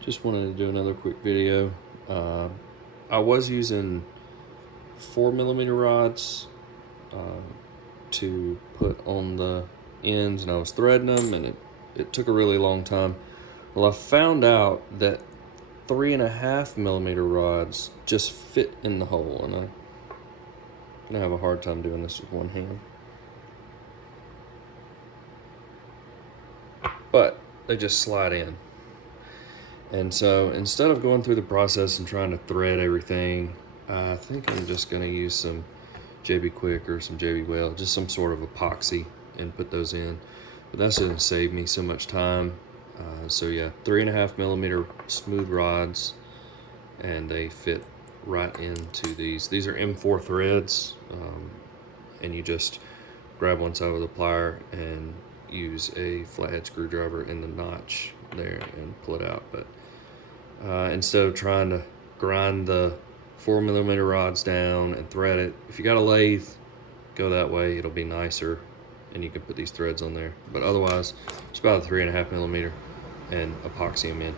Just wanted to do another quick video. I was using 4mm rods to put on the ends, and I was threading them, and it took a really long time. Well, I found out that 3.5mm rods just fit in the hole, and I'm gonna have a hard time doing this with one hand. But they just slide in. And so instead of going through the process and trying to thread everything, I think I'm just gonna use some JB Quick or some JB Weld, just some sort of epoxy, and put those in. But that's gonna save me so much time. So yeah, 3.5mm smooth rods, and they fit right into these. These are M4 threads, and you just grab one side with a plier and use a flathead screwdriver in the notch there and pull it out. But instead of trying to grind the 4mm rods down and thread it, if you got a lathe, go that way. It'll be nicer, and you can put these threads on there. But otherwise, it's about a 3.5mm and epoxy them in.